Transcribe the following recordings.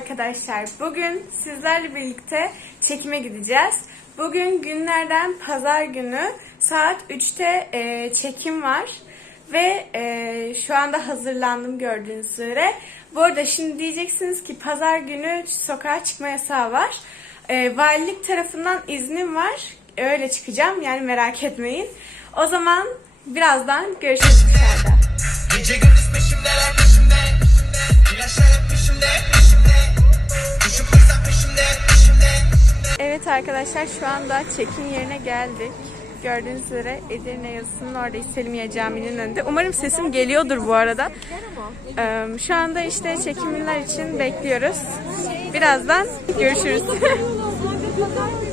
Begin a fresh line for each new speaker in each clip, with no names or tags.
arkadaşlar. Bugün sizlerle birlikte çekime gideceğiz. Bugün günlerden pazar günü saat 3'te e, çekim var. Ve e, şu anda hazırlandım gördüğünüz üzere. Bu arada şimdi diyeceksiniz ki pazar günü sokağa çıkma yasağı var. E, valilik tarafından iznim var. Öyle çıkacağım yani merak etmeyin. O zaman birazdan görüşürüz dışarıda.
Gece gündüz peşimdeler peşimde İlaçlar
arkadaşlar şu anda çekim yerine geldik. Gördüğünüz üzere Edirne yazısının oradayız Selimiye Camii'nin önünde. Umarım sesim geliyordur bu arada. Şu anda işte çekimler için bekliyoruz. Birazdan görüşürüz.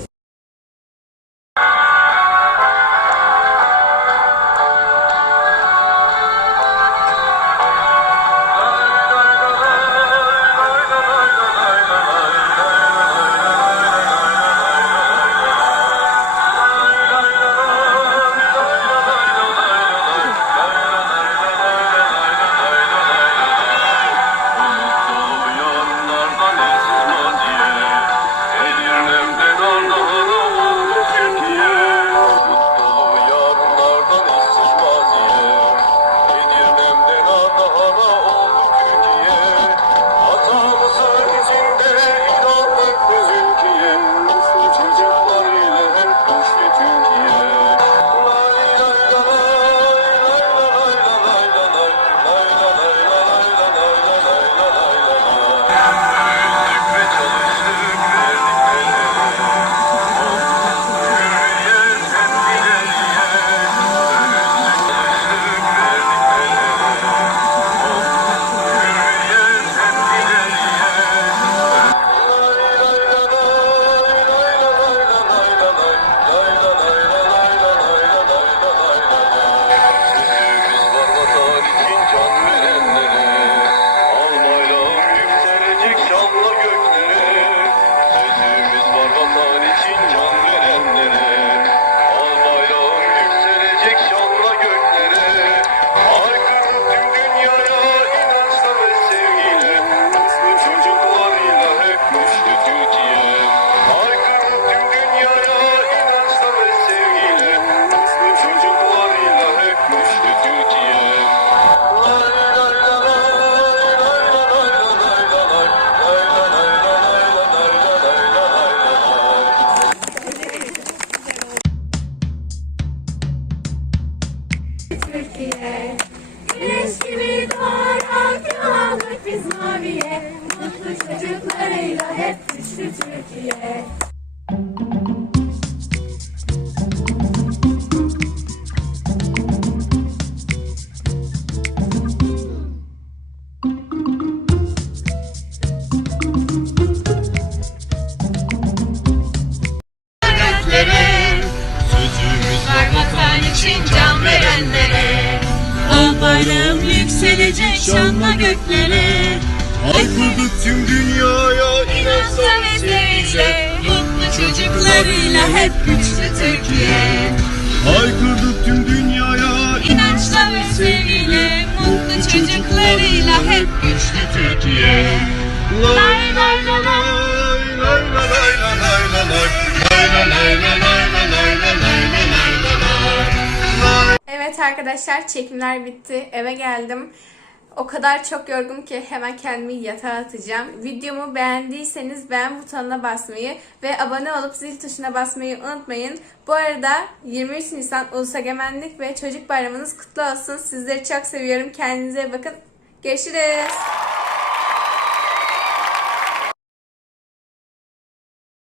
Güneş gibi doğar akranlık biz maviye Mutlu çocuklarıyla hep güçlü Türkiye
Sözümüz var vatan için
bayrağım yükselecek şanla göklere.
Haykırdık tüm dünyaya inançla ve sevgiyle
Mutlu çocuklarıyla hep güçlü Türkiye.
Haykırdık tüm dünyaya
İnançla ve sevgiyle Mutlu çocuklarıyla hep güçlü Türkiye
arkadaşlar çekimler bitti. Eve geldim. O kadar çok yorgun ki hemen kendimi yatağa atacağım. Videomu beğendiyseniz beğen butonuna basmayı ve abone olup zil tuşuna basmayı unutmayın. Bu arada 23 Nisan Ulus Egemenlik ve Çocuk Bayramınız kutlu olsun. Sizleri çok seviyorum. Kendinize bakın. Görüşürüz.